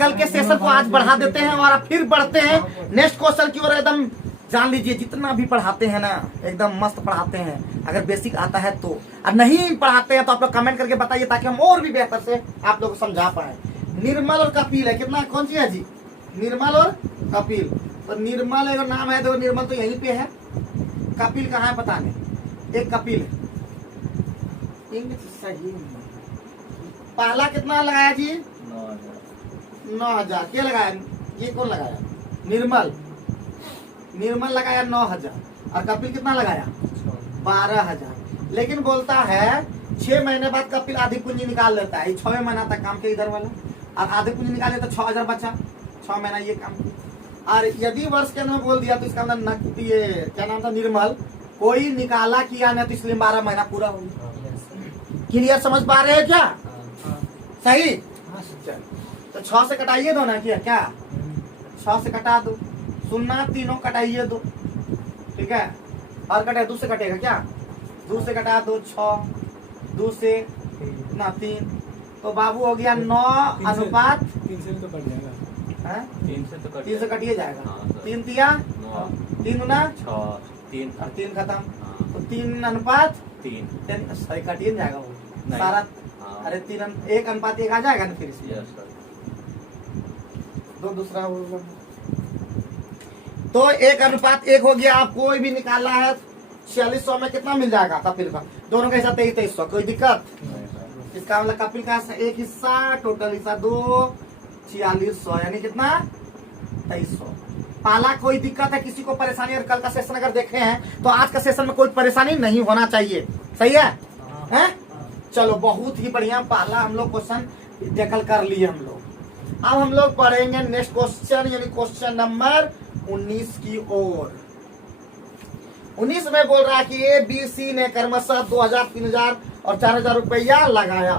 कल के सेशन को आज बढ़ा देते हैं और फिर बढ़ते हैं नेक्स्ट क्वेश्चन की ओर। एकदम जान लीजिए जितना भी पढ़ाते हैं ना एकदम मस्त पढ़ाते हैं, अगर बेसिक आता है तो, और नहीं पढ़ाते हैं तो आप लोग कमेंट करके बताइए ताकि हम और भी बेहतर से आप लोग को समझा पाए। निर्मल और कपिल है, कितना कौन सी है जी? निर्मल और कपिल। तो निर्मल एक नाम है, तो निर्मल तो यहीं पे है, कपिल कहाँ है पता नहीं। एक कपिल है, सही। पहला कितना लगाया जी? 9,000। क्या लगाया? ये कौन लगाया? निर्मल। निर्मल लगाया 9,000 और कपिल कितना लगाया? 12,000। लेकिन बोलता है 6 महीने बाद कपिल आधी पूंजी निकाल लेता है। 6 महीना तक काम किया इधर वाला, और आधी पूंजी निकाले तो 6,000 बचा। 6 महीना ये काम किया। और यदि वर्ष के अंदर बोल दिया तो इसका अंदर ये क्या नाम था? निर्मल। कोई निकाला किया नहीं तो इसलिए 12 महीना पूरा हो गया। क्लियर समझ पा रहे हैं क्या? सही। तो 6 से कटाइए दो ना, क्या 6 से कटा दो, सुनना तीनों कटाइए दो, ठीक है। और कटे 2 से कटेगा क्या? 2 से कटा दो 6, 2 से ना 3, तो बाबू हो गया 9 अनुपात 3 से तो कट जाएगा। 3 से कटिए जाएगा। 3 दिया 3 गुना 6, 3 और 3 खत्म, तो 3 अनुपात 3 सही कटिए जाएगा वो सारा। अरे 1 अनुपात 1 आ जाएगा ना फिर से। दो दूसरा होगा तो 1 अनुपात 1 हो गया। आप कोई भी निकालना है 4600 में कितना मिल जाएगा कपिल का? दोनों का हिस्सा 2300। कोई दिक्कत? इसका मतलब कपिल का एक हिस्सा, टोटल हिस्सा 2, 4600 यानी कितना? 2300। पाला कोई दिक्कत है, किसी को परेशानी? और कल का सेशन अगर देखे हैं तो आज का सेशन में कोई परेशानी नहीं होना चाहिए। सही है? हैं? चलो बहुत ही बढ़िया। पहला हम लोग क्वेश्चन टैकल कर लिए हम लोग। अब हम लोग पढ़ेंगे नेक्स्ट क्वेश्चन यानी क्वेश्चन नंबर 19 की ओर। 19 में बोल रहा है कि ए बी सी ने क्रमशः 2,000, 3,000 और 4,000 रुपया लगाया।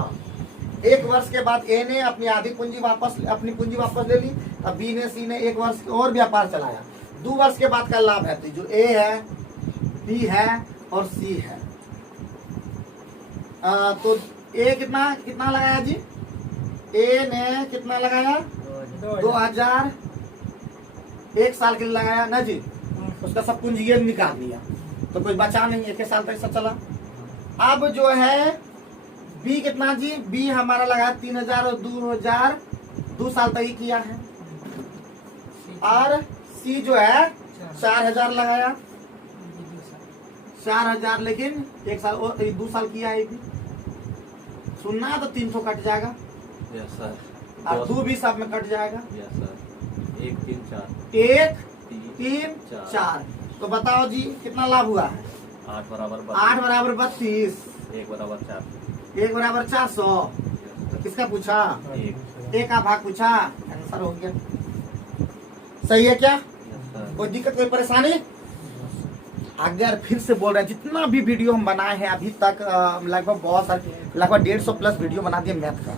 1 वर्ष के बाद ए ने अपनी अपनी पूंजी वापस ले ली। अब बी ने सी ने 1 वर्ष और व्यापार चलाया। 2 वर्ष के बाद का लाभ है, तो जो ए है, बी है और सी है। तो ए कितना लगाया जी? ए ने कितना लगाया? 2,000 1 साल के लिए लगाया ना जी। उसका सब पूंजी ये निकाल लिया तो कोई बचा नहीं, 1 साल तक सब चला। अब जो है बी कितना जी? बी हमारा लगाया 3,000 और 2,000 2 साल तक ही किया है। और सी जो है 4,000 लगाया, 4,000 लेकिन 1 साल और 2 साल किया है। सुनना तो 300 कट जाएगा। Yes sir. और 2 भी सब में कट जाएगा। Yes sir. 1, 3, 4। 1, 3, 4। तो बताओ जी कितना लाभ हुआ है? 8 बराबर 32। 1 बराबर 4। 1 बराबर 400। किसका पूछा? 1 का भाग पूछा, आंसर हो गया। सही है क्या? कोई दिक्कत कोई परेशानी? अगर फिर से बोल रहे हैं जितना भी वीडियो हम बनाए हैं अभी तक लगभग बहुत सारे, लगभग 150 प्लस वीडियो बना दिए मैथ का।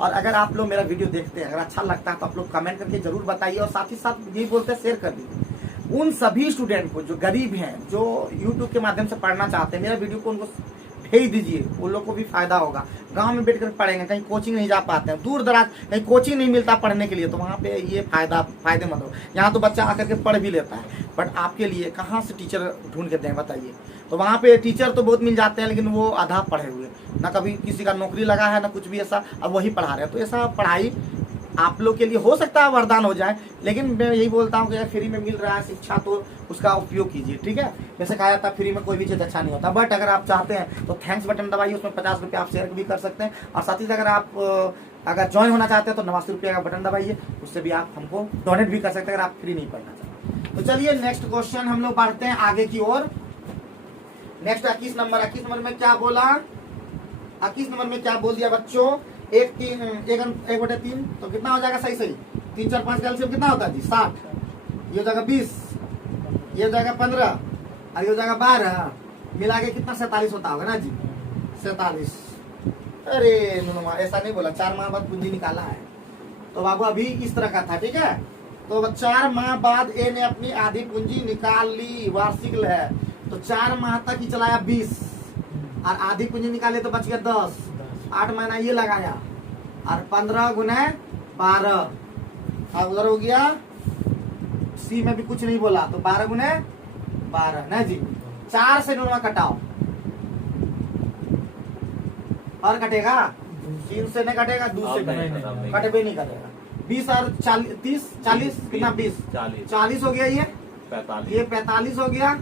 और अगर आप लोग मेरा वीडियो देखते हैं, अगर अच्छा लगता है तो आप लोग कमेंट करके जरूर बताइए, और साथ ही साथ यही बोलते हैं शेयर कर दीजिए। उन सभी स्टूडेंट को जो गरीब हैं, जो यूट्यूब के माध्यम से पढ़ना चाहते हैं, मेरा वीडियो को उनको भेज दीजिए, उन लोग को भी फायदा होगा। गांव में बैठकर पढ़ेंगे, कहीं कोचिंग नहीं जा पाते हैं, दूर दराज कहीं कोचिंग नहीं मिलता पढ़ने के लिए, तो वहाँ पे ये फायदेमंद हो। यहाँ तो बच्चा आकर के पढ़ भी लेता है, बट आपके लिए कहाँ से टीचर ढूंढ के दें बताइए? तो वहाँ पे टीचर तो बहुत मिल जाते हैं, लेकिन वो आधा पढ़े हुए, ना कभी किसी का नौकरी लगा है ना कुछ भी ऐसा, अब वही पढ़ा रहे हैं। तो ऐसा पढ़ाई आप लोग के लिए हो सकता है वरदान हो जाए, लेकिन मैं यही बोलता हूँ कि अगर फ्री में मिल रहा है शिक्षा तो उसका उपयोग कीजिए, ठीक है। जैसे कहा जाता है फ्री में कोई भी चीज़ अच्छा नहीं होता, बट अगर आप चाहते हैं तो थैंक्स बटन दबाइए, उसमें 50 रुपये आप शेयर भी कर सकते हैं। और साथ ही अगर आप ज्वाइन होना चाहते हैं तो 89 रुपये का बटन दबाइए, उससे भी आप हमको डोनेट भी कर सकते हैं अगर आप फ्री नहीं पढ़ना चाहते। तो चलिए नेक्स्ट क्वेश्चन हम लोग बढ़ते हैं आगे की ओर। नेक्स्ट 21 नंबर में क्या बोला? 21 नंबर में क्या बोल दिया बच्चों? 1/3 तो कितना हो जाएगा? सही 3, 4, 5 का एलसीएम कितना होता है जी? 60। ये हो जाएगा 20, ये हो जाएगा 15 और ये हो जाएगा 12, मिला के कितना? 47 होता होगा ना जी? 47। अरे नुनुमा ऐसा नहीं बोला, 4 माह बाद पूंजी निकाला है तो बाबू अभी इस तरह का था, ठीक है। तो 4 माह बाद ए ने अपनी आधी पूंजी निकाल ली, वार्षिक है, तो 4 माह तक ही चलाया 20 और आधी पूंजी निकाले तो बच गया 10। 8 महीना ये लगाया और 15 गुने 12 अब उधर हो गया सी में भी कुछ नहीं बोला तो 12 गुने 12 ना जी। 4 से नोनवा कटाओ और कटेगा 3 से नहीं कटेगा, 2 से कटेगा, कटे भी नहीं कटेगा। 20 और 30 40 कितना 20 40 हो गया, ये 45 हो गया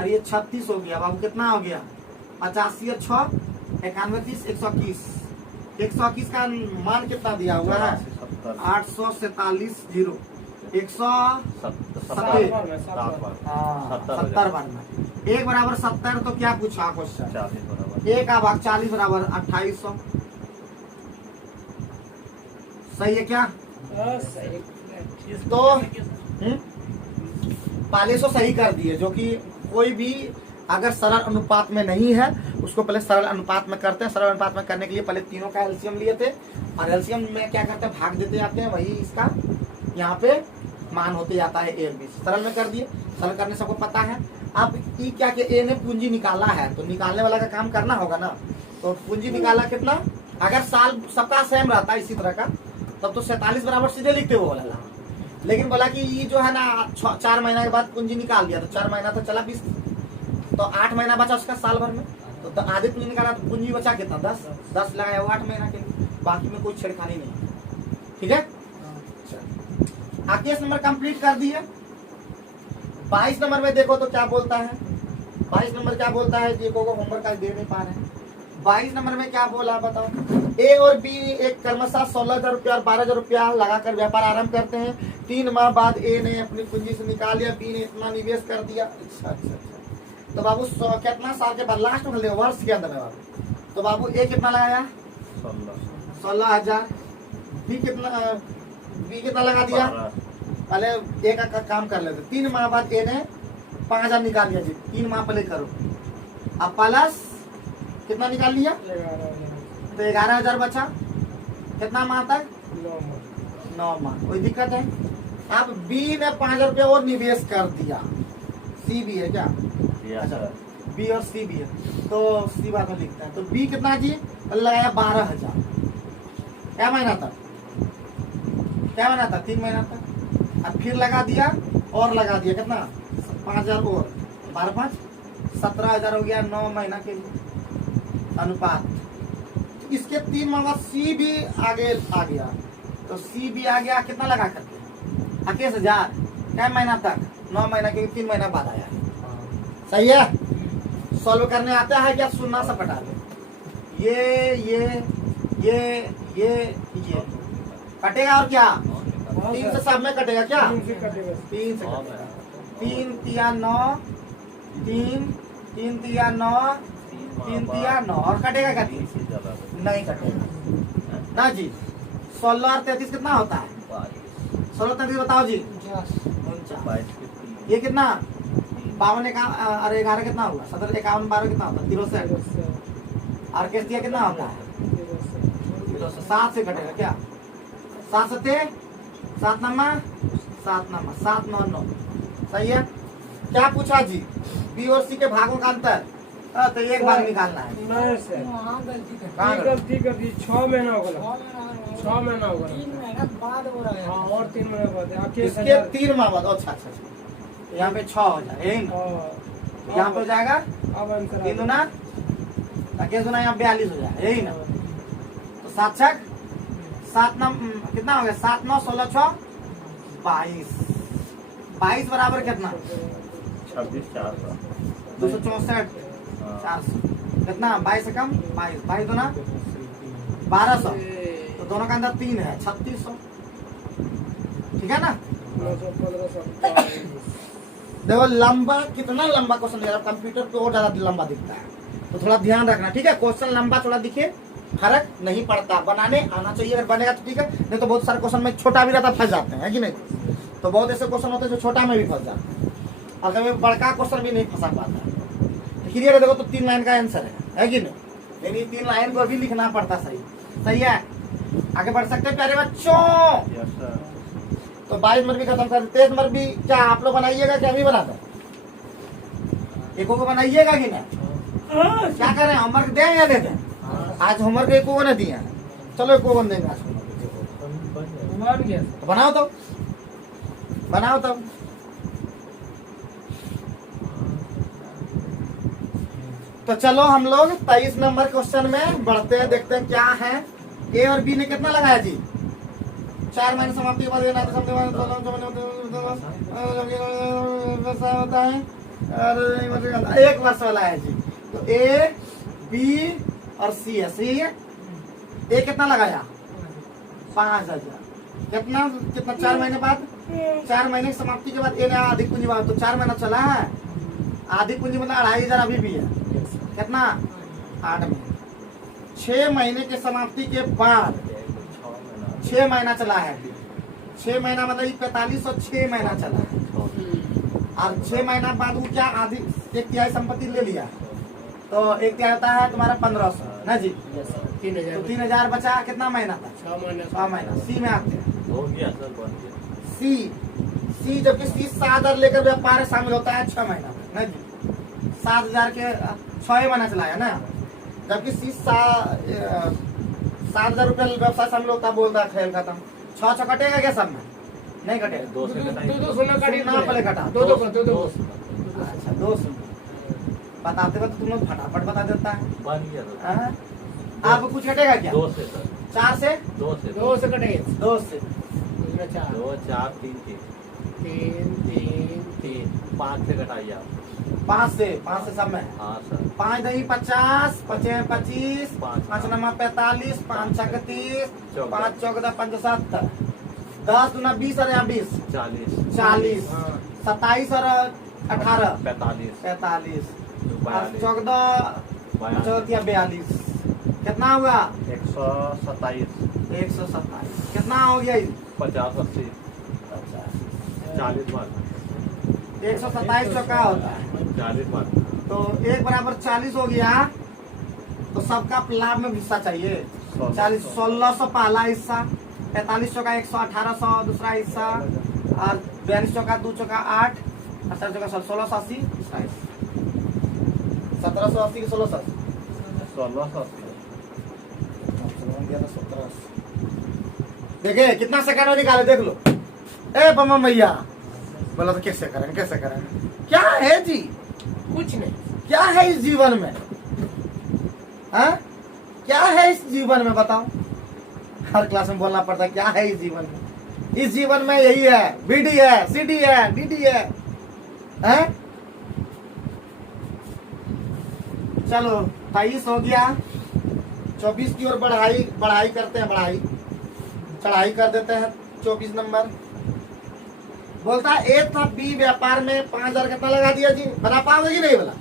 और ये 36 हो गया। बाबू कितना हो गया 85 और 6 91 30 121। 121 का मान कितना दिया हुआ है 847 0 170 बनना। 1 बराबर 70 तो क्या पूछा क्वेश्चन 1 का भाग 40 बराबर 2800। सही है क्या? तो पहले सो सही कर दिए, जो कि कोई भी अगर सरल अनुपात में नहीं है उसको पहले सरल अनुपात में करते हैं। सरल अनुपात में करने के लिए पहले तीनों का एलसीएम लिए थे और एलसीएम में क्या करते हैं भाग देते जाते हैं, वही इसका यहाँ पे मान होते जाता है ए और बी। सरल में कर दिए, सरल करने सबको पता है। अब ई क्या कि ए ने पूंजी निकाला है तो निकालने वाला का काम करना होगा ना। तो पूंजी निकाला कितना, अगर साल सप्ताह सेम रहता है इसी तरह का तब तो 47 बराबर सीधे लिखते वो वाला। लेकिन बोला कि ये जो है ना 4 महीना के बाद पूंजी निकाल दिया तो 4 महीना तो चला 20, तो 8 महीना बचा उसका साल भर में। तो आधे पूंजी निकाला तो पूंजी बचा कितना 10 लगाया वो 8 महीना के लिए, बाकी में कोई छेड़खानी नहीं। ठीक है, केस नंबर कंप्लीट कर दिए। 22 नंबर में देखो तो क्या बोलता है, 22 नंबर क्या बोलता है, देखो को होमवर्क आज दे नहीं पा रहे हैं। 22 नंबर में क्या बोला बताओ। ए और बी एक क्रमशः 16,000 रुपया और 12,000 रुपया लगाकर व्यापार आरंभ करते हैं। 3 माह बाद ए ने अपनी पूंजी से निकाल लिया, बी ने इतना निवेश कर दिया। अच्छा। तो बाबू कितना साल के बाद लास्ट में वर्ष के अंदर में बाबू, तो बाबू ए कितना लगाया 16,000, बी कितना लगा दिया, पहले ए का काम कर लेते। 3 माह बाद ए ने 5,000 निकाल लिया जी, 3 माह पहले करो। अब प्लस कितना निकाल लिया तो 11,000 बचा, कितना माह तक 9 माह, कोई दिक्कत है। अब बी ने 5,000 रुपया और निवेश कर दिया, सी भी है क्या, अच्छा बी और सी भी है तो सी बात में लिखता है। तो बी कितना जी लगाया 12,000, क्या महीना तक 3 महीना तक। अब फिर लगा दिया और लगा दिया कितना 5,000 और 12 5 17,000 हो गया 9 महीना के लिए अनुपात। इसके 3 माह बाद सी भी आगे आ गया, तो सी भी आ गया कितना लगा करके 21,000, क्या महीना तक 9 महीना के 3 महीना बाद आया। सही है, सॉल्व करने आता है क्या, सुनना सब बता दो। ये कटेगा और क्या 3 से सब में कटेगा क्या 3 से कटेगा। 3 तिया 9 3 तिया 9 3 तिया 9 और कटेगा क्या 3 नहीं कटेगा ना जी। 16 और 33 कितना होता है 16 33 बताओ जी 49। ये कितना 52 और 11 कितना होगा 17 51 12 कितना होता है 63 और केस दिया कितना होता है 7 से कटेगा क्या 7 7 7 नंबर 7 9 9। सही है। क्या पूछा जी बी और सी के भागों का अंतर, तो एक भाग निकालना है। नहीं सर गलती कर दी 6 महीना होगा 6 महीना होगा 3 महीना बाद हो रहा है। हाँ और 3 महीना बाद इसके 3 माह बाद। अच्छा यहाँ पे 6 हो जाए यही ना, यहाँ पे हो जाएगा अब आंसर 3 दूना यहाँ 42 हो जाए यही ना। तो 7 छक 7 9 कितना हो गया 7 9 16 6 22 बराबर कितना 26 400 264 400 कितना 22 से कम 22 दूना 1200, तो दोनों का अंदर 3 है 3600। ठीक है ना। देखो लंबा कितना लंबा क्वेश्चन दिया, कंप्यूटर पे और ज्यादा लंबा दिखता है तो थोड़ा ध्यान रखना। ठीक है, क्वेश्चन लंबा थोड़ा दिखे फर्क नहीं पड़ता, बनाने आना चाहिए। अगर बनेगा तो ठीक है, नहीं तो बहुत सारे क्वेश्चन में छोटा भी रहता फंस जाते हैं कि नहीं। तो बहुत ऐसे क्वेश्चन होते हैं जो छोटा में भी फंस जाते हैं और कभी बड़का क्वेश्चन भी नहीं फंसा पाता है। क्लियर है। देखो तो 3 लाइन का आंसर है कि नहीं, लेकिन 3 लाइन को भी लिखना पड़ता। सही है। आगे बढ़ सकते हैं प्यारे बच्चों। तो 22 नंबर भी खत्म कर, 23 नंबर भी क्या आप लोग बनाइएगा क्या भी बनाते हैं, एको को बनाइएगा कि नहीं, क्या कर रहे हैं होमवर्क दें या देते हैं। आज होमवर्क एको को नहीं दिया, चलो एको को देंगे आज। बन गया तो बनाओ तो, बनाओ तो। तो चलो हम लोग 23 नंबर क्वेश्चन में बढ़ते हैं, देखते हैं क्या है। ए और बी ने कितना लगाया जी? 4 महीने समाप्ति के बाद होता है और 1 वर्ष वाला है जी। तो ए बी और सी है, सही है। ए कितना लगाया? 5000। कितना कितना 4 महीने बाद, 4 महीने की समाप्ति के बाद ए ने आधी पूंजी बांधा, तो 4 महीना चला है। आधी पूंजी मतलब 2500 अभी भी है। कितना? 8 महीने। 6 महीने की समाप्ति के बाद 6 महीना चला है। 6 महीना मतलब 45 और 6 महीना चला है। और 6 महीना बाद वो क्या आधी 1/3 संपत्ति ले लिया, तो 1/3 होता है तुम्हारा 1500 ना जी। तो 3000 बचा। कितना महीना था? 6 महीना। सी में आते हैं। हो गया सर, बन गया। सी जबकि सी 7000 लेकर व्यापार शामिल होता है 6 महीना ना जी। 7000 के 6 महीना चलाया ना, जबकि सी 7000 रुपया व्यवसाय शामिल होता है। बोल रहा खेल खत्म। 6 कटेगा क्या सब में? नहीं कटेगा। 2 से कटाएंगे। दो सोना काटी ना पहले कटा दो अच्छा 2 बताते वक्त तुम लोग फटाफट बता देता है। बन गया सर। हाँ? आप कुछ कटेगा क्या? 2 से सर। 4 से 2 से 2 से कटेगा। 2 से 4 2 4 3 3 5 से कटाइए आप। 5 से सब में। हाँ सर। 5 दही 50, 5 25, पाँच 5 नमा 45, 5 6 30, 5 14 75, 10 दूना 20 और यहाँ 20 40, 27 और 18 45 और 14 42। कितना हुआ? 127 127। कितना हो गया ये? 50 80 40 मार्क। 127 चौका होता है, 40 मार्क। तो 1 बराबर 40 हो गया। तो सबका लाभ में हिस्सा चाहिए। 40 1600 पहला हिस्सा, 45 चौका 100 1800 दूसरा हिस्सा, और 42 चौका 2 चौका 8, 18 चौका 1680 दूसरा हिस्सा। 1780 की 1680 1680। देखिए कितना सेकंड में निकाले, देख लो। ए बम्मा भैया बोला तो कैसे करें क्या है जी? कुछ नहीं। क्या है इस जीवन में? हाँ? क्या है इस जीवन में बताओ? हर क्लास में बोलना पड़ता है क्या है इस जीवन में। इस जीवन में यही है, बीडी है, सीडी है, डीडी है। हैं? चलो 23 हो गया। 24 की ओर बढ़ाई करते हैं, चढ़ाई कर देते हैं। 24 नंबर बोलता है ए था बी व्यापार में 5000 कितना लगा दिया जी? बना पाओगे कि नहीं बोला?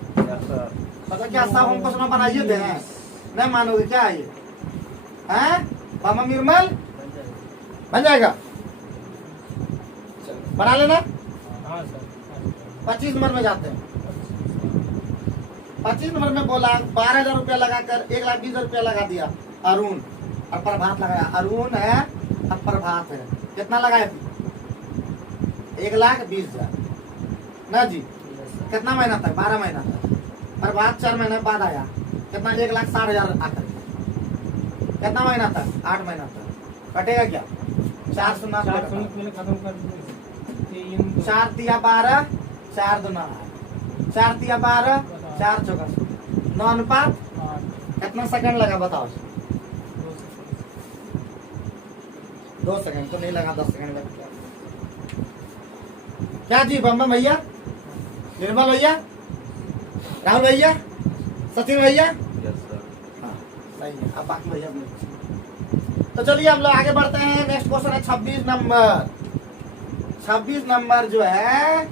मतलब क्या साहब हमको सुना बनाइए दे, नहीं मानोगे क्या ये? हैं मामा निर्मल बन जाएगा? बना लेना। हाँ सर। 25 नंबर में जाते हैं। 25 नंबर में बोला 12000 रुपया लगाकर 1,20,000 रुपया लगा दिया अरुण और प्रभात लगाया। अरुण है और प्रभात है। कितना लगाया थी? 1,20,000 ना जी। कितना महीना तक? 12 महीना तक। प्रभात 4 महीने बाद आया। कितना? 1,60,000 आकर। कितना महीना तक? 8 महीना तक। कटेगा क्या? 4 सुना खत्म कर 4 तिया 12, 4 दूना 8, 4 तिया 12, 4 चौका 9 अनुपात। कितना सेकंड लगा बताओ? 2 सेकंड तो नहीं लगा, 10 सेकंड लगा। क्या जी बम्बा भैया, निर्मल भैया, राहुल भैया, सचिन भैया? Yes sir. हाँ सही है। अब बाकी भैया तो चलिए हम लोग आगे बढ़ते हैं। नेक्स्ट क्वेश्चन है 26 नंबर। 26 नंबर जो है,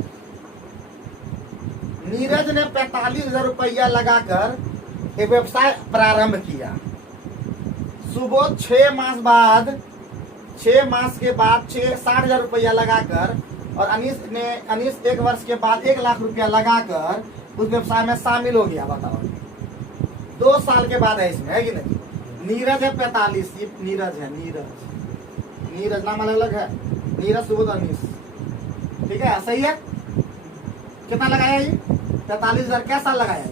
नीरज ने 45,000 रुपया लगाकर एक व्यवसाय प्रारंभ किया। सुबोध 6 मास के बाद 60,000 रुपया लगाकर, और अनीस 1 वर्ष के बाद 1 लाख रुपया लगाकर उस व्यवसाय में शामिल हो गया। बताओ 2 साल के बाद है इसमें, है कि नहीं? नीरज है 45, ये नीरज है। नीरज नाम अलग अलग है। नीरज सुबोध अनीस, ठीक है सही है। कितना लगाया ये? 45,000। क्या साल लगाया?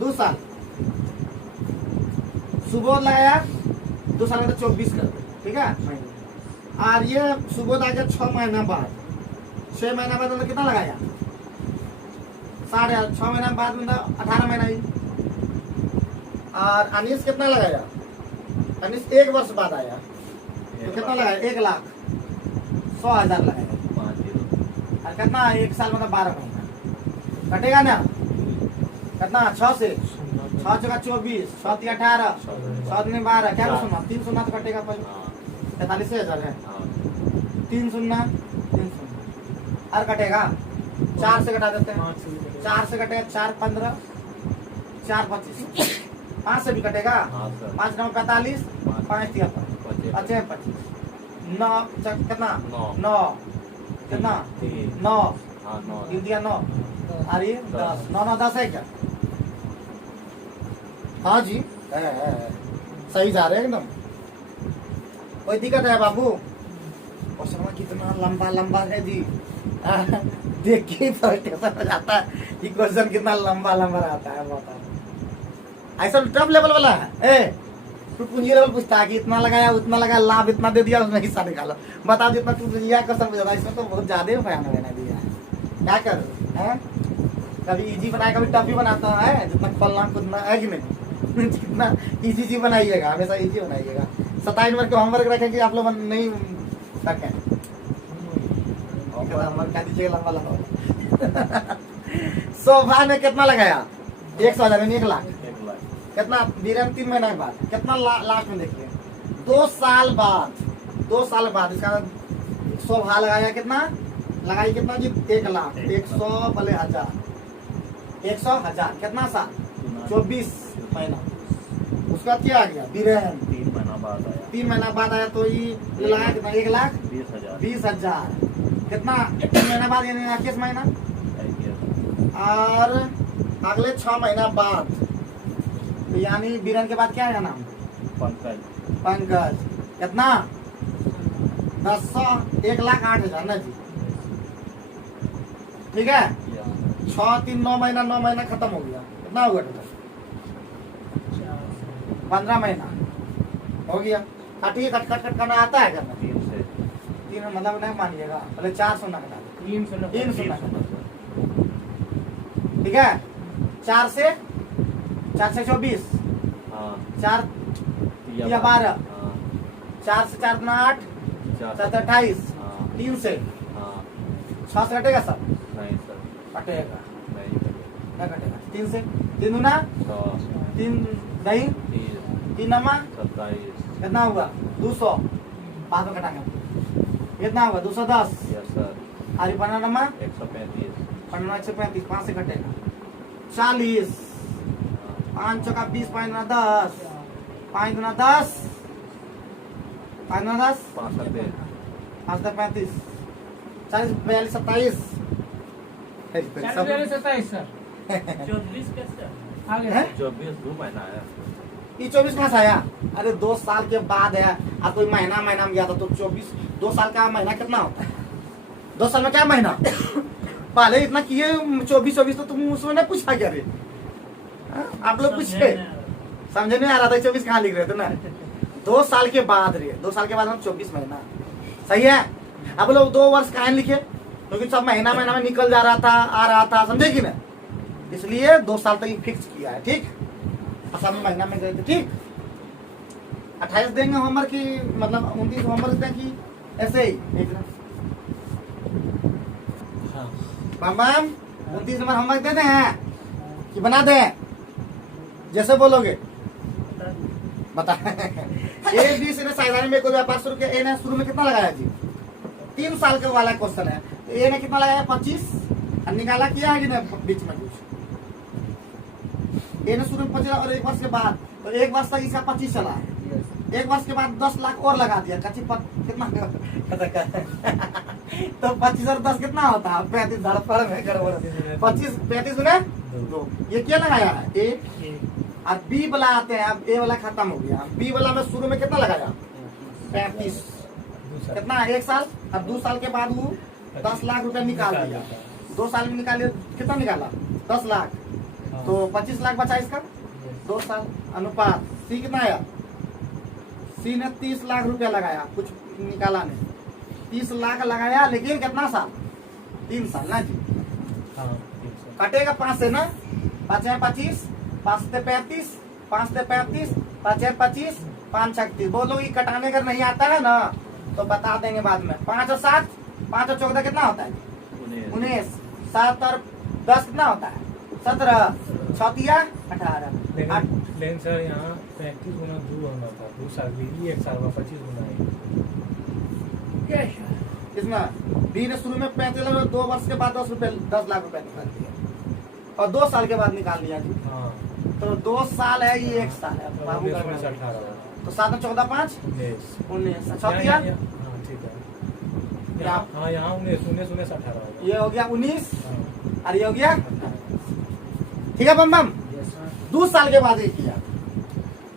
2 साल। सुबोध लगाया 2 साल में तो 24 कर दो, ठीक है। और ये सुबोध आ गया 6 महीना बाद, 6 महीना बाद मतलब कितना लगाया 60,000, 6 महीना बाद मतलब 18 महीना ही। और अनीस कितना लगाया, अनीस 1 वर्ष बाद आया तो कितना लगाया 1,100,000 लगाया। 5 0 और कितना 1 साल मतलब 12 महीना कटेगा ना, कितना 6 से 6 जगह 24, 6 3 18, 6 3 12, क्या सुना 3 सुना तो कटेगा पहले हाँ 43,000 है, हाँ 3 सुनना 3 सुनना और कटेगा 4 से घटा देते हैं, 4 से कटेगा 4 15, 4 25, 5 से भी कटेगा, हाँ सर 5 9 45, 5 73, 25 अच्छा 25, 9 कितना नौ। 9 कितना 9 हाँ 9 गिन दिया 9 अरे 10, 9 9 10 है क्या? हाँ जी है। सही जा रहे हैं एकदम, कोई दिक्कत है बाबू? क्वेश्चन कितना लंबा लंबा है जी देख के ही फ्रस्ट्रेशन हो जाता है कि क्वेश्चन कितना लंबा लंबा रहता है। बता ऐसा टफ लेवल वाला है। ए तू पूंजी लेवल पूछता है कि इतना लगाया उतना लगाया, लाभ इतना दे दिया, उसमें हिस्सा निकालो। बताओ जितना तू लिया क्वेश्चन पूछा इसमें तो बहुत ज्यादा ही भयानक बना दिया है। क्या कर है, कभी इजी बनाया कभी टफ भी बनाता है, जितना खोलना खुदना है कि नहीं जितना इजी बनाइएगा, हमेशा इजी बनाइएगा। 27 नंबर के होमवर्क रखेंगे आप लोग नहीं रखें, होमवर्क क्या दीजिएगा लंबा लंबा। सोफा में कितना लगाया 100,000 1 लाख, 1 लाख कितना वीरेन 3 महीने के बाद कितना लास्ट में देखिए 2 साल बाद, 2 साल बाद इसका सोफा लगाया कितना लगाई कितना जी 1 लाख, 100 भले 1000, 100,000 कितना साल 24 महीना। उसका क्या आ गया वीरेन 3 महीना बाद आया 3 महीना बाद आया तो ये लगाया कितना 1,20,000 20,000 कितना 3 महीना बाद यानी 21 महीना। और अगले 6 महीना बाद तो यानी वीरेन के बाद क्या है नाम पंकज कितना 1,08,000 ना जी, ठीक है। 6 3 9 महीना 9 महीना खत्म हो गया, कितना हुआ टोटल 15 महीना हो गया। ठीक है, कट कट कट करना आता है करना 3 से 3 मतलब नहीं मानिएगा, पहले 4 सुनना घटा दो, 3 सुनना ठीक है। 4 से 24, हाँ 4 या 12, 4 से 4 गुना 8, 4 से 28, हाँ 3 से हाँ 6 से कटेगा सब नहीं सर कटेगा, नहीं क्या कटेगा 3 से 3 गुना 100 3 दही 30 3 नमा 27 कितना हुआ 200, बाद में कटाएंगे कितना हुआ 210, यस सर अरे 15 नमा 135 15 135, 5 से कटेगा 40, 5 चौका 20, 5 गुना 10, 5 गुना 10, 5 गुना 10, 5 से 5 से 35, 40 42 27 27 सर 24 कैसे आगे हैं? 24 2 महीना है ये 24 कहाँ से आया? अरे 2 साल के बाद है, अब कोई महीना महीना में गया था तो 24 2 साल का महीना कितना होता है 2 साल में क्या महीना पहले इतना किए 24 तो तुम उसमें नहीं पूछा क्या रे हाँ? आप लोग पूछे समझे नहीं आ रहा था 24 कहाँ लिख रहे थे ना 2 साल के बाद रे 2 साल के बाद हम 24 महीना सही है। अब लोग 2 वर्ष कहाँ लिखे क्योंकि सब महीना महीना में निकल जा रहा था आ रहा था, समझे कि ना, इसलिए 2 साल तक फिक्स किया है। ठीक असम में महीना में गए थे, ठीक 28 देंगे होमवर्क की मतलब 29 होमवर्क दें कि ऐसे ही एक बम 29 नंबर होमवर्क दे दें कि बना दें जैसे बोलोगे बता। ए बी सी ने साझेदारी में कोई व्यापार शुरू किया, ए ने शुरू में कितना लगाया जी 3 साल का वाला क्वेश्चन है, ए ने कितना लगाया 25 और निकाला किया है कि नहीं बीच में कुछ ए ने शुरू में 25 और 1 वर्ष के बाद तो 1 वर्ष तक इसका 25 चला है, 1 वर्ष के बाद 10 लाख और लगा दिया कच्ची कितना तो 25 और 10 कितना होता है 35 धड़पड़ में गड़बड़ 25 35 में 2 ये क्या लगाया है ए और बी वाला आते हैं। अब ए वाला खत्म हो गया, बी वाला में शुरू में कितना लगाया 35 कितना 1 साल और 2 साल के बाद वो 10 लाख रुपया निकाल दिया, 2 साल में निकाले कितना निकाला 10 लाख तो 25 लाख बचा इसका 2 साल अनुपात सी कितना आया सी ने 30 लाख रुपया लगाया कुछ निकाला नहीं 30 लाख लगाया, लेकिन कितना साल? 3 साल ना जी। हाँ कटेगा 5 से ना, 5 है 25, 5 से 35, 5 से 35, 5 है 25, 5 36। बोलो कि कटाने का नहीं आता है ना तो बता देंगे बाद में। 5 और 7, 5 और 14 कितना होता है? 19। 7 और 10 कितना होता है? 17। 6 18। लेकिन सर यहाँ 35 गुना 2 होना था, 2 साल भी 1 साल में 25 गुना है। इसमें बी ने शुरू में 35 लाख, 2 वर्ष के बाद 10 लाख रुपए निकाल दिया और 2 साल के बाद निकाल लिया जी। हाँ तो 2 साल है, ये 1 साल है बाबू 19 का। 18 तो 7 और 14 5 19। 6 हाँ ठीक है। हाँ यहाँ 19 18 होगा। ये हो गया 19 हाँ, और ये हो गया। ठीक है बम बम, 2 साल के बाद ये किया।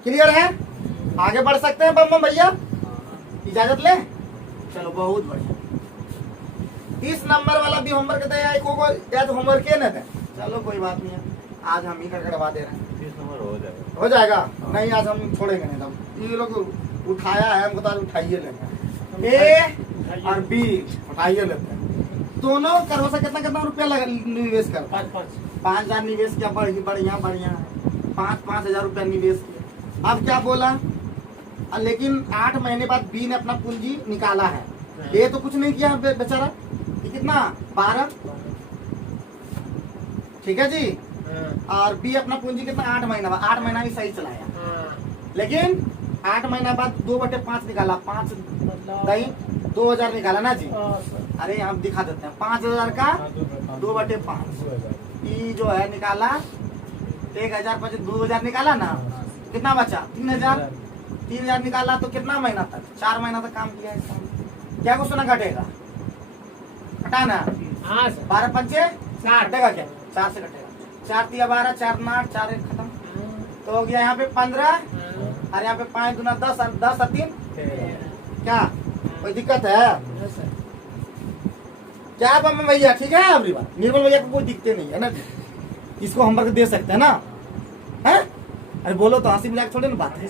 क्लियर है? आगे बढ़ सकते हैं बम बम भैया, इजाजत ले। चलो बहुत बढ़िया। 30 नंबर वाला भी होमवर्क दे या तो होमवर्क के न दे, चलो कोई बात नहीं है, आज हम ही करवा दे रहे हैं। 30 नंबर हो जाएगा। हो जाएगा? नहीं आज हम छोड़ेंगे नहीं, तब ये लोग उठाया है, हमको तो आज उठाइए लेंगे। ए और बी उठाइए लेते हैं दोनों। करो से कितना कितना रुपया निवेश कर? 5,000 निवेश किया, बढ़िया बढ़िया 5,000 रुपया निवेश किया। अब क्या बोला? लेकिन 8 महीने बाद बी ने अपना पूंजी निकाला है, ये तो कुछ नहीं किया बेचारा। ये कितना? 12। ठीक है जी। और बी अपना पूंजी कितना? 8 महीना बाद। 8 महीना भी सही चलाया, लेकिन 8 महीना बाद 2/5 निकाला। 5 नहीं 2,000 निकाला ना जी। अरे हम दिखा देते हैं। 5,000 का 2/5 ये जो है निकाला। 1,000 पर 2,000 निकाला ना, कितना बचा? 3,000। 3,000 निकाला तो कितना महीना तक? 4 महीना तक काम किया इसका। क्या कुछ ना घटेगा? घटाना 12 पंचे 60 घटेगा क्या? 4 से घटेगा। 4 तिया 12, 4 9, 4 1 खत्म। तो हो गया यहाँ पे 15 और यहाँ पे 5 दूना 10 और 10 और 3 क्या? कोई दिक्कत है क्या बम भैया? ठीक है अबरी बात। निर्मल भैया को कोई दिक्कत नहीं है ना, इसको होमवर्क दे सकते हैं ना? है? अरे बोलो तो, हंसी मजाक थोड़ी ना बात है,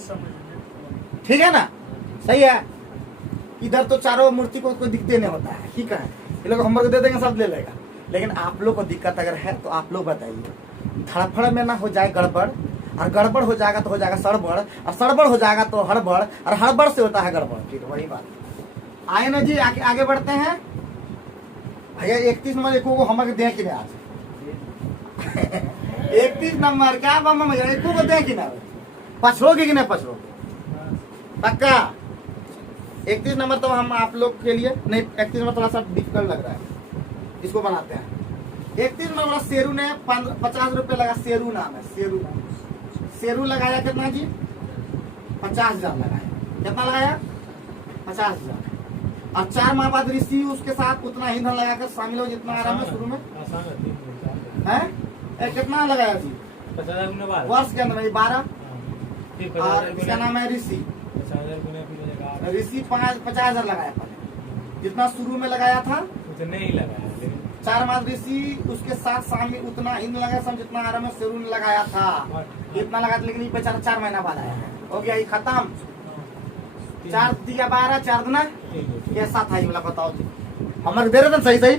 ठीक है ना? सही है। इधर तो चारों मूर्ति को कोई दिक्कत नहीं होता है, ठीक है? ये लोग होमवर्क दे देंगे, सब ले लेगा। लेकिन आप लोग को दिक्कत अगर है तो आप लोग बताइए। धड़फड़ में ना हो जाए गड़बड़, और गड़बड़ हो जाएगा तो हो जाएगा सड़बड़, और सड़बड़ हो जाएगा तो हड़बड़, और हड़बड़ से होता है गड़बड़। ठीक, वही बात। आए ना जी, आगे बढ़ते हैं भैया। 31 नंबर एक को होमवर्क दें कि नहीं आज? 31 नंबर क्या बम भैया? एक को दें कि ना? पछड़ोगे कि नहीं पछड़ोगे? पक्का? 31 नंबर तो हम आप लोग के लिए नहीं, 31 नंबर थोड़ा सा डिफिकल्ट लग रहा है, इसको बनाते हैं। 31 नंबर वाला शेरू ने 50 रुपए लगा। शेरू नाम है, शेरू नाम। शेरू लगाया कितना जी? 50,000 लगाया। कितना लगाया? 50,000। और 4 माह बाद ऋषि उसके साथ उतना ईंधन लगाकर शामिल हो जितना आराम है शुरू में है। कितना लगाया जी? 50,000 गुना 12 वर्ष के अंदर 12। और इसका नाम है ऋषि। 50,000 गुना ऋषि 50,000 लगाया पहले, जितना शुरू में लगाया था उतने ही लगाया। लेकिन 4 माह ऋषि उसके साथ शामिल उतना ईंधन लगाया सम जितना आराम में शेरू ने लगाया था। इतना लगा, लेकिन ये बेचारा 4 महीना बाद आया है। हो गया ये खत्म। 4 दिया 12, 4 दूना कैसा था ये वाला बताओ जी? होमवर्क दे रहे थे सही सही,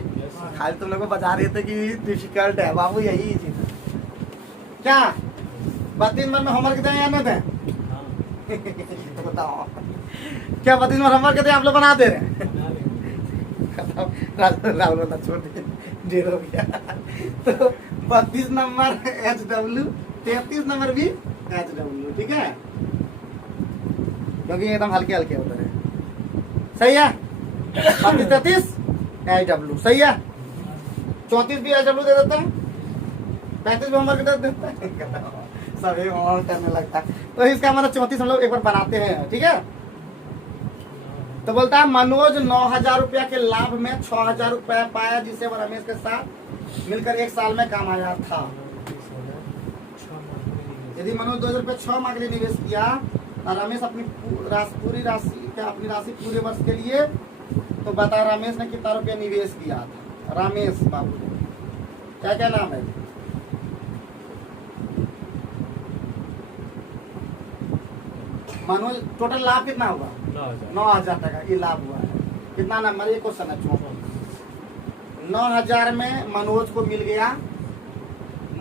खाली तुम लोग को बता रहे थे कि डिफिकल्ट है बाबू, यही चीज क्या? 32 नंबर में होमवर्क दें या नहीं दें? बताओ क्या 32 नंबर होमवर्क दें? आप लोग बना दे रहे हैं? राहुल छोड़ देर हो गया। तो 32 नंबर HW, 33 नंबर भी HW, ठीक है? क्योंकि एकदम हल्के हल्के होते हैं। सही है? 32 33 HW सही है। 34 भी HW दे देते हैं, 35 भी होमवर्क दे देते हैं। सभी होमवर्क करने लगता है। तो इसका मतलब 34 हम लोग एक बार बनाते हैं, ठीक है? तो बोलता है मनोज 9,000 रुपया के लाभ में 6,000 रुपया पाया, जिसे वो रमेश के साथ मिलकर 1 साल में कमाया था। यदि मनोज 2,000 रुपया 6 माह के लिए निवेश किया और रमेश अपनी पूरी राशि पूरे वर्ष के लिए, तो बता रमेश ने कितना रुपया निवेश किया था? रमेश बाबू क्या क्या नाम है? मनोज टोटल लाभ कितना हुआ? 9,000 टका ये लाभ हुआ है। कितना नंबर, ये क्वेश्चन है। 9,000 में मनोज को मिल गया,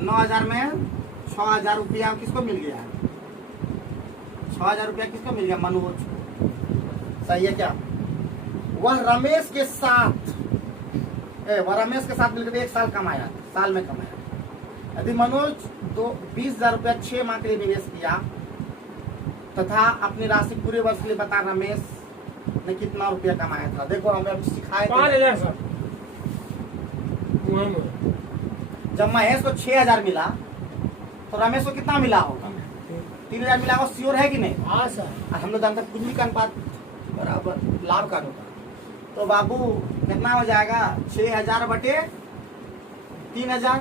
9,000 में 6,000 रुपया किसको मिल गया है? 6,000 रुपया किसको मिल गया? मनोज। सही है क्या? वह रमेश के साथ मिलकर 1 साल कमाया, साल में कमाया। यदि मनोज 20,000 रुपया 6 माह के लिए निवेश किया तथा अपनी राशि पूरे वर्ष के लिए बता, रमेश ने कितना रुपया कमाया था? देखो हमें अभी सिखाए 5,000 सर। जब महेश को 6,000 मिला तो रमेश को कितना मिला होगा? 3,000 मिला होगा। श्योर है कि नहीं? हाँ सर। और हम लोग जानते हैं पूंजी का अनुपात बराबर लाभ का अनुपात। तो बाबू कितना हो जाएगा? 6,000 बटे 3,000,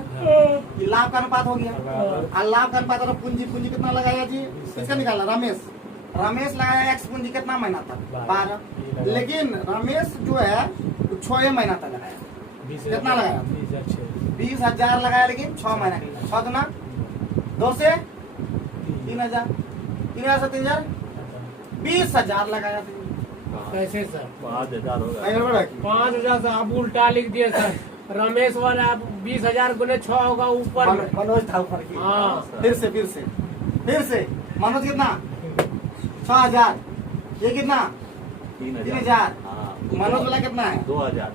ये लाभ का अनुपात हो गया। और लाभ का अनुपात और पूंजी कितना लगाया जी? किसका निकाला? रमेश लगाया x पूंजी कितना महीना तक? 12। लेकिन रमेश जो है 6 महीना तक लगाया। कितना लगाया? 20,000 लगाया, लेकिन 6 महीना के लिए। 6 दूना 2 से 3,000, 3,000 से 3,000 20,000 लगाया। कैसे सर? 5,000 होगा। 5,000 से आप उल्टा लिख दिए सर। रमेश वाला आप 20,000 गुने 6 होगा ऊपर में। मनोज था ऊपर की। हाँ। फिर से मनोज कितना? 6,000। ये कितना? 3,000। हाँ। मनोज वाला कितना है? 2,000।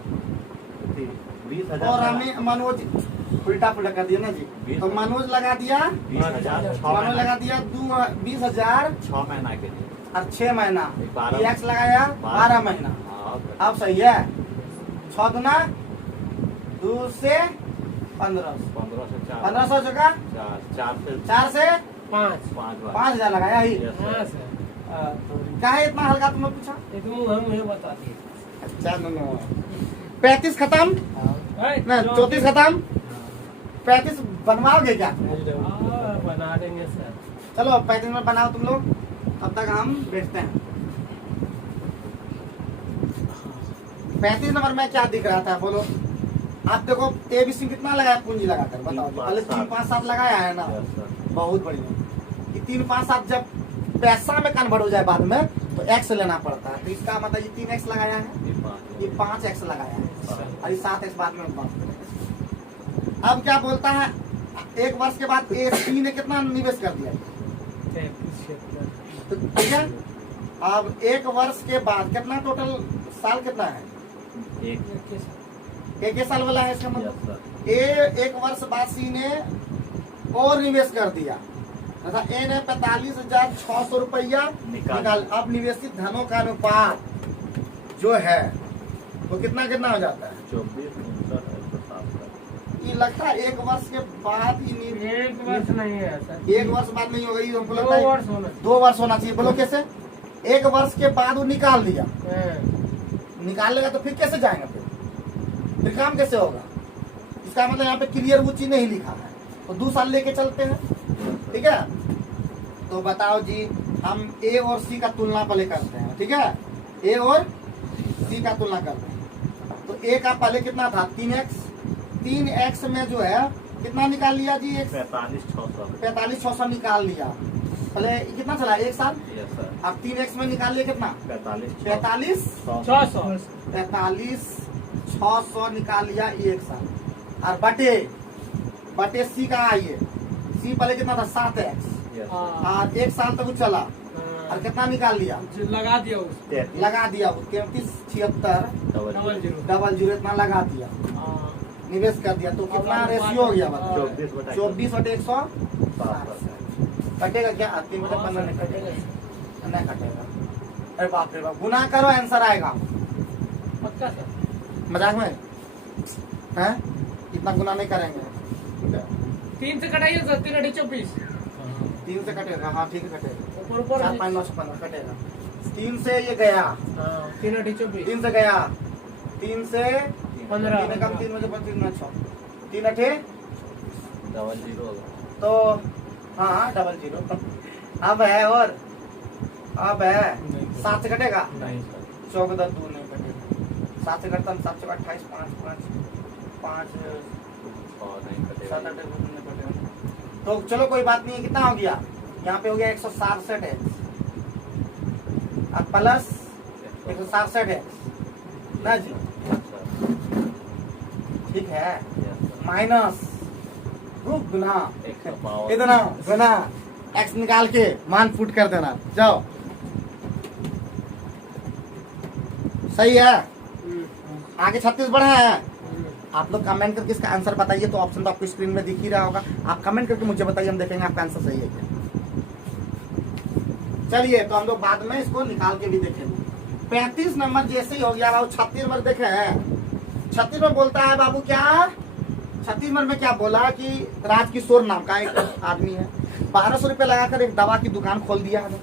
20,000 और हमें मनोज उल्टा पुल्टा कर दिया ना जी। तो मनोज लगा दिया 20,000 मनोज लगा दिया 20,000 6 महीना के लिए। और 6 महीना 12 x लगाया 12 महीना। हाँ, अब सही है। 6 दूना 2 से 15, 15 से 4 1500 जगह 4 से 5। 5,000 लगाया ही। हाँ सर। क्या है इतना हल्का तुमने पूछा? ये तो मुझे बता दिए। अच्छा 35 खत्म ना, 34 खत्म। 35 बनवाओगे क्या? बना देंगे सर। चलो 35 में बनाओ तुम लोग, तब तक हम बैठते हैं। 35 नंबर में क्या दिख रहा था बोलो? आप देखो ABC कितना लगाया पूंजी लगाकर? बताओ। पहले 3, 5, 7 लगाया है ना। बहुत बढ़िया। कि 3, 5, 7 जब पैसा में कन्वर्ट हो जाए बाद में तो x लेना पड़ता है। तो इसका मतलब ये 3x लगाया है, ये 5x लगाया है और ये 7x बाद में बात करेंगे। अब क्या बोलता है? 1 वर्ष के बाद AC ने कितना निवेश कर दिया? तो ठीक है। अब 1 वर्ष के बाद कितना टोटल साल कितना है? एक साल वाला है इसका मतलब। 1 वर्ष बाद C ने और निवेश कर दिया तथा A ने 45,600 रुपया निकाल। अब निवेशित धनों का अनुपात जो है वो कितना हो जाता है? 24, 59, ये लगता है 1 वर्ष के बाद ही 1 वर्ष नहीं है सर। 1 वर्ष बाद नहीं होगा, ये हमको लगता 2 है वर्ष होना। 2 वर्ष होना चाहिए। बोलो कैसे? 1 वर्ष के बाद वो निकाल दिया, निकाल लेगा तो फिर कैसे जाएंगे? फिर काम कैसे होगा? इसका मतलब यहाँ पे क्लियर वो चीज नहीं लिखा है, तो 2 साल लेके चलते हैं। ठीक है। तो बताओ जी, हम A और C का तुलना पहले करते हैं। ठीक है। A और C का तुलना करते हैं। तो A का पहले कितना था? 3x में जो है कितना निकाल लिया जी? 45,600 निकाल लिया। पहले कितना चला? 1 साल। अब 3x में निकाल लिया कितना? 45,600 निकाल लिया 1 साल। और बटे C का आइए। C पहले कितना था? 7x। और 1 साल तक चला और कितना निकाल लिया? लगा दिया 33, 76, 00 इतना लगा दिया, निवेश कर दिया। तो कितना रेशियो हो गया? 24/100 कटेगा क्या? 3/15 नहीं कटेगा। अरे बाप रे बाप, गुना करो आंसर आएगा। पक्का सर? मजाक में है? इतना गुना नहीं करेंगे। 3 से कटाइए सर। 3 × 24। 3 से कटेगा। हाँ ठीक है कटेगा। ऊपर 4, 5, 9, 15 कटेगा। 3 से ये गया, 3 × 24। 3 से गया, 3 से 15। 3 कम 3 में 25 में 6, 3 8 00 होगा। तो हाँ 00। अब है और अब है 7 से कटेगा? नहीं सर। 14 2 नहीं कटेगा। 7 से कटता 7 से 28, 5 और नहीं कटेगा। 7 8 नहीं कटेगा। तो चलो कोई बात नहीं है। कितना हो गया? यहाँ पे हो गया 167 है और प्लस 167 है। ना जी, Yes, sir. ठीक है। Yes, sir. माइनस रूप गुना X का power. इतना गुना एक्स निकाल के मान पुट कर देना, जाओ। सही है। आगे 36 बढ़ा है। आप लोग कमेंट करके इसका आंसर बताइए, तो ऑप्शन तो आपको स्क्रीन में दिख ही रहा होगा। आप कमेंट करके मुझे बताइए, हम देखेंगे आपका आंसर सही है क्या। चलिए, तो हम लोग बाद में इसको निकाल के भी देखेंगे। 35 नंबर जैसे ही हो गया बाबू, 36 नंबर देखे हैं। 36 में बोलता है बाबू क्या, 36 नंबर में क्या बोला कि राजकिशोर नाम का एक आदमी है, 1200 रुपया लगाकर एक दवा की दुकान खोल दिया है।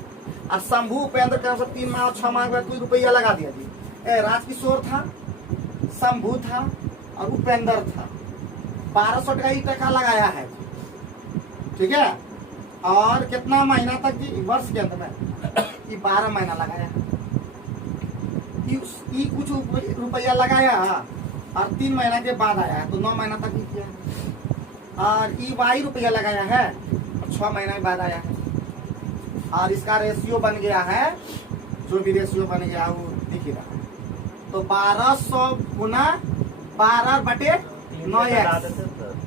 और शंभू उपेंद्र का 3 माह और 6 माह में कोई रुपया लगा दिया जी। राजकिशोर था, शंभू था और उपेंद्र था। 1200 टका लगाया है, ठीक है। और कितना महीना तक जी, वर्ष के अंत में ये 12 महीना लगाया है। ये कुछ रुपया लगाया और 3 महीना के बाद आया है, तो 9 महीना तक ही किया है। और ये वाई रुपया लगाया है और 6 महीना के बाद आया है। और इसका रेशियो बन गया है, जो भी रेशियो बन गया वो दिख ही रहा है। तो 1200 गुना 12/9x,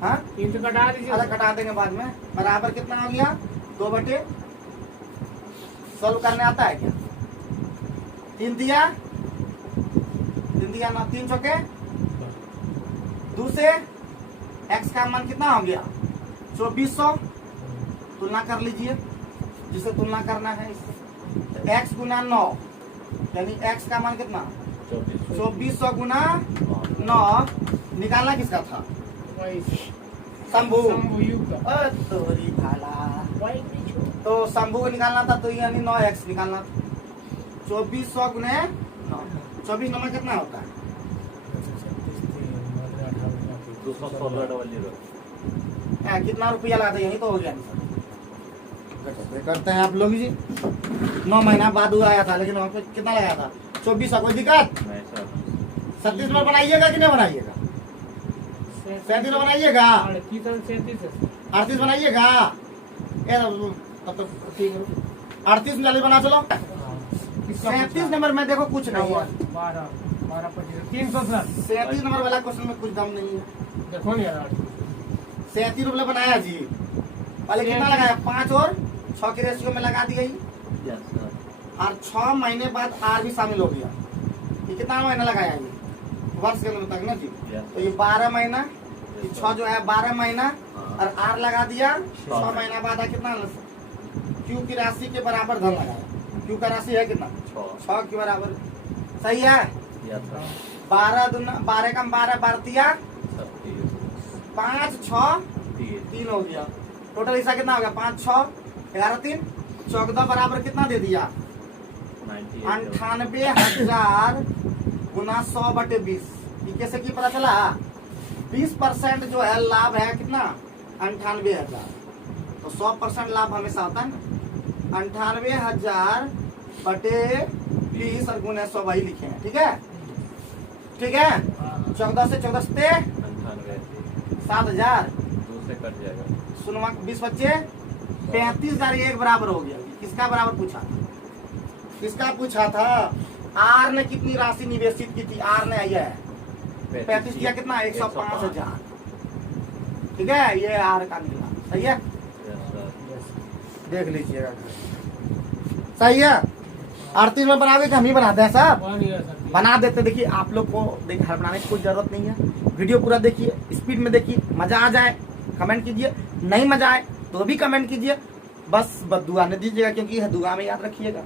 हाँ 3 से कटा दीजिए। अलग कटा देंगे बाद में, बराबर कितना हो गया 2/, सोल्व करने आता है क्या। 3 दिया 9, 3 चौके 2 से x का मान कितना हो गया 2400। तुलना कर लीजिए, जिसे तुलना करना है इससे। तो x गुना 9 यानी x का मान कितना 2400 गुना 9। निकालना किसका था, शंभू। तोरी भाला, तो शंभू को निकालना था, तो यानी 9x निकालना था। 2400 गुने 9, 24 नंबर कितना होता है 216 कितना रुपया लगाते, यही तो हो गया। करते हैं आप लोग जी। 9 महीना बाद हुआ आया था, लेकिन वहाँ पे कितना लगाया था 2400। कोई दिक्कत। नहीं सर। 36 नंबर बनाइएगा कि नहीं बनाइएगा, 37 नंबर बनाइएगा, 38 बनाइएगा। तब तो ठीक है, 38 में जल्दी बना चलो। 37 नंबर में देखो कुछ नहीं है, 37 नंबर वाला क्वेश्चन में कुछ दम नहीं है। देखो नहीं यार, 37 रुपये बनाया जी। पहले कितना लगाया 5 और 6 के रेशियो में लगा दिया। Yes, sir. और 6 महीने बाद आर भी शामिल हो गया। ये कितना महीना लगाया ये वर्ष के अंत तक ना जी। Yes. तो ये 12 महीना, ये 6 जो है 12 महीना हाँ। और आर लगा दिया। 6 हाँ। महीना बाद कितना क्यू की राशि के बराबर धन लगाया। क्यू का राशि है कितना 6 के बराबर, सही है। Yes, sir. 12 दूना 12 कम 12 12 5 6 3 हो गया। टोटल हिस्सा कितना हो गया 5 6 11 3 14 बराबर कितना दे दिया 98,000 गुना 100/20। कैसे की पता चला 20% जो है लाभ है कितना 98,000। तो 100% लाभ हमेशा होता है ना। 98,000/20 और गुना 100 वही लिखे हैं, ठीक है। ठीक है, 14 से 14 से 7,000 से कट जाएगा। सुनवा 20 बच्चे 35,000 एक बराबर हो गया। किसका बराबर पूछा था, किसका पूछा था। आर ने कितनी राशि निवेशित की थी, आर ने यह है 35 किया कितना 105,000, ठीक है। ये आर का निकला, सही है। Yes, sir. देख लीजिएगा, सही है। 38 में बनाओगे कि हम ही बनाते हैं सब, बना देते। देखिए आप लोग को देखिए हर बनाने की कोई जरूरत नहीं है। वीडियो पूरा देखिए, स्पीड में देखिए, मजा आ जाए कमेंट कीजिए, नहीं मजा आए तो भी कमेंट कीजिए। बस दुआ नहीं दीजिएगा, क्योंकि दुआ में याद रखिएगा।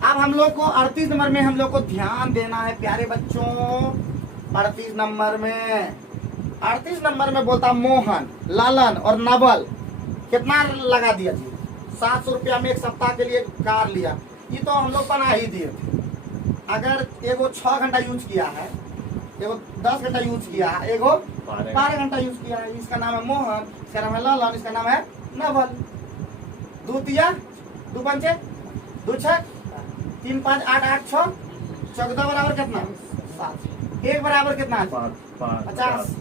अब हम लोग को 38 नंबर में हम लोग को ध्यान देना है प्यारे बच्चों। 38 नंबर में 38 नंबर में बोलता मोहन, लालन और नवल कितना लगा दिया जी 700 रुपया में एक सप्ताह के लिए कार लिया। ये तो हम लोग बना ही दिए थे। अगर एगो 6 घंटा यूज किया है, एगो 10 घंटा यूज किया है, एगो 12 घंटा यूज किया है। इसका नाम है मोहन, इसका नाम है लालन, इसका नाम है नवल। 2 तिया 2 पंचे 2 6 3 5 8 8 6 14 बराबर कितना 7। एक बराबर कितना है 50।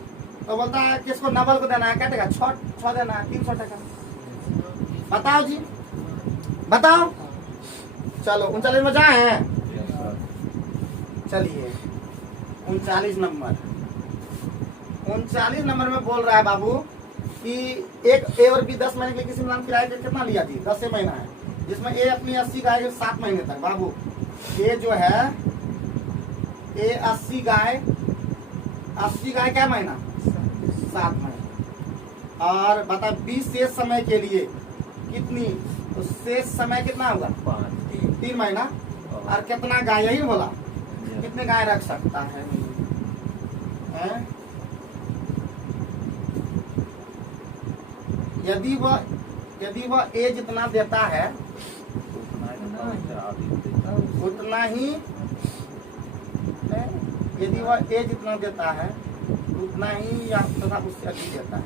तो बोलता है किसको नवल को देना है, क्या टका 6 देना है 300 टका। बताओ जी, बताओ। चलो 39 में जाए हैं। चलिए 39 नंबर 39 नंबर में बोल रहा है बाबू कि एक ए और बी 10 महीने के लिए किसी नाम किराए का कितना लिया जी 10 महीना है, जिसमें ए अपनी 80 गाय 7 महीने तक। बाबू ए जो है ए 80 गाय क्या महीना 7 महीना। और बता बी शेष समय के लिए कितनी, तो शेष समय कितना होगा 3 महीना। और कितना गाय, यही बोला कितने गाय रख सकता है, हैं? यदि वह ए जितना देता है उतना ही, यदि वह ए जितना देता है उतना ही या तथा उससे अधिक देता है।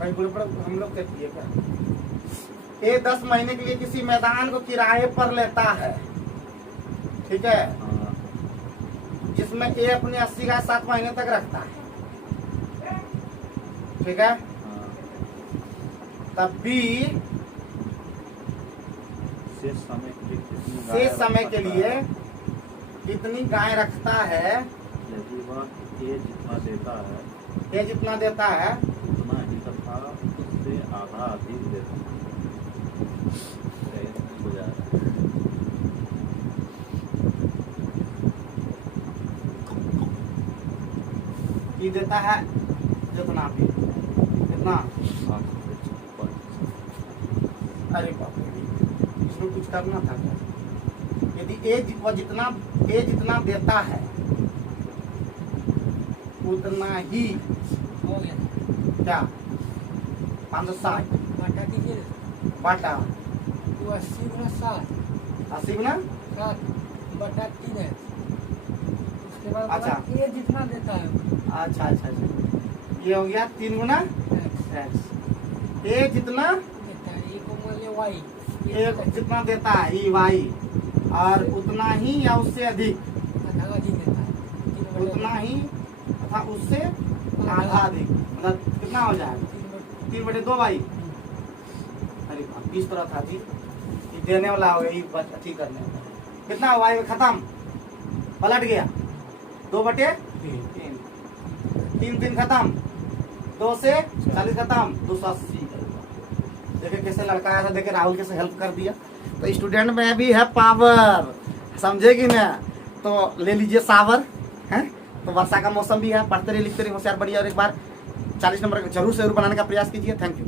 कहीं बोले पर हम लोग कहती है क्या, ए 10 महीने के लिए किसी मैदान को किराए पर लेता है, ठीक है, जिसमें ए अपनी 80 गाय 7 महीने तक रखता है, ठीक है। तब बी शेष समय के लिए कितनी गाय रखता है, यदि वह ए जितना देता है उतना ही तथा उससे आधा अधिक देता है। ये देता है जितना भी, कितना, अरे बाप रे, इसमें कुछ करना था क्या? यदि ए जितना देता है उतना ही क्या 560 बाटा 80 गुना, अच्छा ये जितना देता है अच्छा, ये हो गया 3 गुना एक्स। ए जितना ए जितना देता है ई वाई, और उतना ही या उससे अधिक, उतना ही तथा उससे आधा अधिक, मतलब कितना हो जाएगा 3/2 वाई। अरे बाप, इस तरह था जी, ये देने वाला हो गया, ठीक करने वाला कितना वाई में खत्म, पलट गया 2/3, 3 खत्म, 2 से 40 खत्म, 280। देखे कैसे लड़का आया था, देखे राहुल कैसे हेल्प कर दिया। तो स्टूडेंट में भी है पावर, समझेगी ना, तो ले लीजिए सावर है। तो वर्षा का मौसम भी है, पढ़ते रहिए लिखते रहिए होशियार बढ़िया, और एक बार 40 नंबर जरूर से जरूर बनाने का प्रयास कीजिए। Thank you.